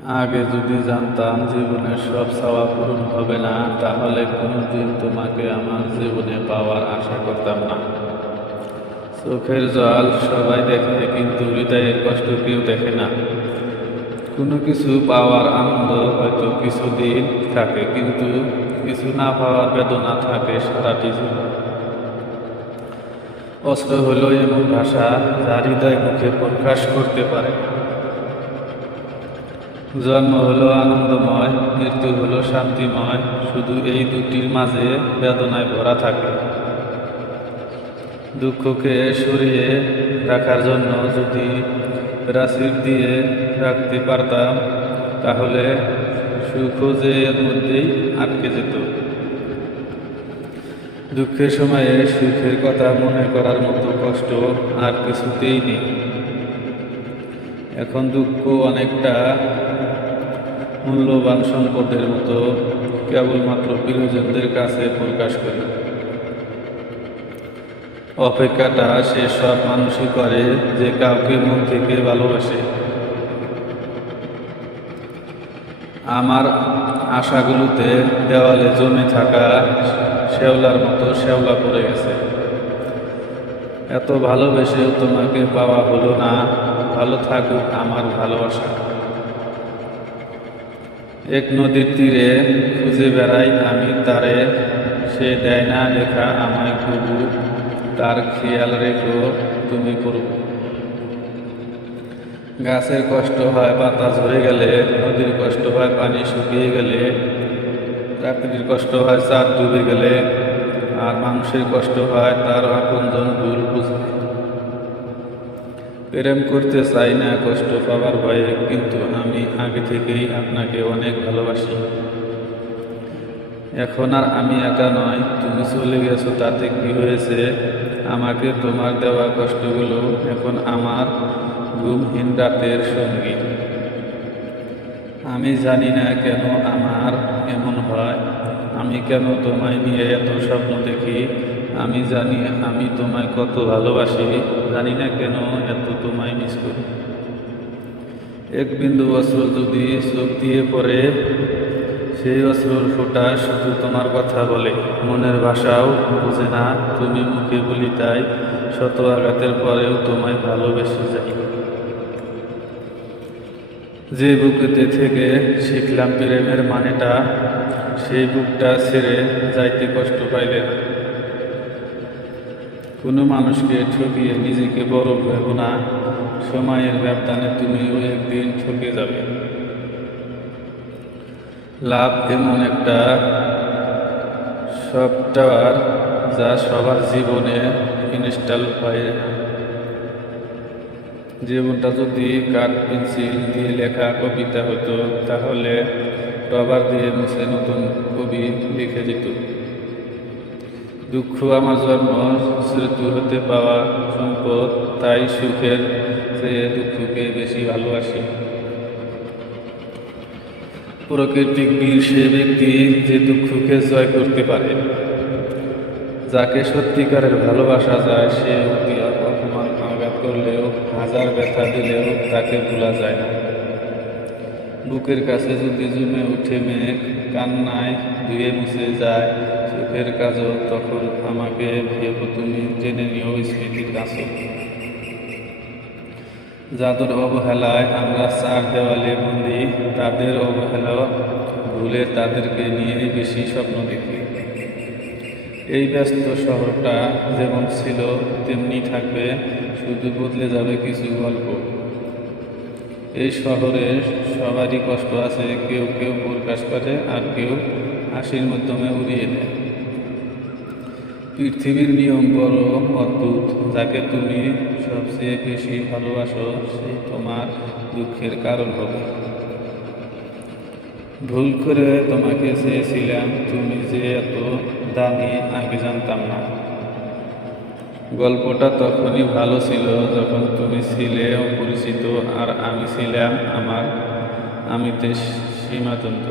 আগে যদি জানতাম জীবনের সব চাওয়া পূরণ হবে না, তাহলে কোনোদিন তোমাকে আমার জীবনে পাওয়ার আশা করতাম না। চোখের জল সবাই দেখে, কিন্তু হৃদয়ের কষ্ট কেউ দেখে না। কোনো কিছু পাওয়ার আনন্দ হয়তো কিছুদিন থাকে, কিন্তু কিছু না পাওয়ার বেদনা থাকে সারাটি জীবন। অস্ত্র হলো এমন ভাষা যা হৃদয় মুখে প্রকাশ করতে পারে না। জন্ম হলো আনন্দময়, মৃত্যু হলো শান্তিময়, শুধু এই দুটির মাঝে বেদনায় ভরা থাকে। দুঃখকে সরিয়ে রাখার জন্য যদি প্রাচীর দিয়ে রাখতে পারতাম, তাহলে সুখও যে এর মধ্যেই আটকে যেত। দুঃখের সময়ে সুখের কথা মনে করার মতো কষ্ট আর কিছুতেই নেই। এখন দুঃখ অনেকটা মূল্যবান সম্পদের মতো, কেবলমাত্র প্রিয়জনদের কাছে প্রকাশ করি। অপেক্ষাটা সে সব মানুষই করে যে কাউকে মন থেকে ভালোবাসে। আমার আশাগুলোতে দেওয়ালে জমে থাকা শেওলার মতো শেওলা পড়ে গেছে। এত ভালোবেসেও তোমাকে পাওয়া হলো না। ভালো থাকুক আমার ভালোবাসা। এক নদীর তীরে খুঁজে বেড়াই আমি তারে, সে দেয় না লেখা আমায় কবু, তার খেয়াল রেখো তুমি করব। গাছের কষ্ট হয় পাতা ঝরে গেলে, নদীর কষ্ট হয় পানি শুকিয়ে গেলে, রাত্রির কষ্ট হয় চাঁদ ডুবে গেলে, আর মানুষের কষ্ট হয় তার আপনজন ভুল বুঝবে। প্রেম করতে চাই না কষ্ট পাওয়ার ভয়ে, কিন্তু আমি আগে থেকেই আপনাকে অনেক ভালোবাসি। এখন আর আমি একা নয়, তুমি চলে গেছো তাতে কি হয়েছে? আমাকে তোমার দেওয়া কষ্টগুলো এখন আমার ঘুমহীন রাতের সঙ্গী। আমি জানি না কেন আমার এমন হয়, আমি কেন তোমায় নিয়ে এত স্বপ্ন দেখি। আমি জানি আমি তোমায় কত ভালোবাসি, জানি না কেন এত তোমায় মিস করি। এক বিন্দু অশ্রু যদি চোখ দিয়ে পড়ে, সেই অশ্রুর ফোঁটা শুধু তোমার কথা বলে। মনের ভাষাও বুঝে না তুমি মুখে বলি তাই, শত আঘাতের পরেও তোমায় ভালোবেসে যাই। যে বুকেতে থেকে শিখলাম প্রেমের মানেটা, সেই বুকটা ছেড়ে যাইতে কষ্ট পাইলে না। কোনো মানুষকে ঠকিয়ে নিজেকে বড় ভেবো না, সময়ের ব্যবধানে তুমিও একদিন ঠকে যাবে। লাভ এমন একটা সফটওয়্যার যা সবার জীবনে ইনস্টল হয় না। জীবনটা যদি কাঠ পেন্সিল দিয়ে লেখা কবিতা হতো, তাহলে রবার দিয়ে মুছে নতুন কবি লিখে যেত। দুঃখ আমার জন্ম, শ্রুতি হতে পাওয়া সম্পদ, তাই সুখের চেয়ে দুঃখকে বেশি ভালোবাসি। প্রকৃতিক বীর সে ব্যক্তি যে দুঃখকে জয় করতে পারে। যাকে সত্যিকারের ভালোবাসা যায়, সে অতি অপমান আঘাত করলেও, হাজার ব্যথা দিলেও তাকে ভোলা যায় না। বুকের কাছে যদি জমে উঠে মেঘ, কান্নায় ধুয়ে মুছে যায় চোখের কাজল, তখন আমাকে ভেবো তুমি, জেনে নিও স্মৃতির কাছে। যাদের অবহেলায় আমরা চার দেওয়ালে বন্দি, তাদের অবহেলা ভুলে তাদেরকে নিয়েই বেশি স্বপ্ন দেখি। এই ব্যস্ত শহরটা যেমন ছিল তেমনি থাকবে, শুধু বদলে যাবে কিছু গল্প। এই শহরে সবারই কষ্ট আছে, কেউ কেউ প্রকাশ করে আর কেউ হাসির মাধ্যমে উড়িয়ে দেয়। পৃথিবীর নিয়ম বড় অদ্ভুত, যাকে তুমি সবচেয়ে বেশি ভালোবাসো সেই তোমার দুঃখের কারণ হবে। ভুল করে তোমাকে চেয়েছিলাম, তুমি যে এত দামি আগে জানতাম না। গল্পটা তখনই ভালো ছিল যখন তুমি ছিলে অপরিচিত আর আমি ছিলাম আমিতে সীমাবদ্ধ।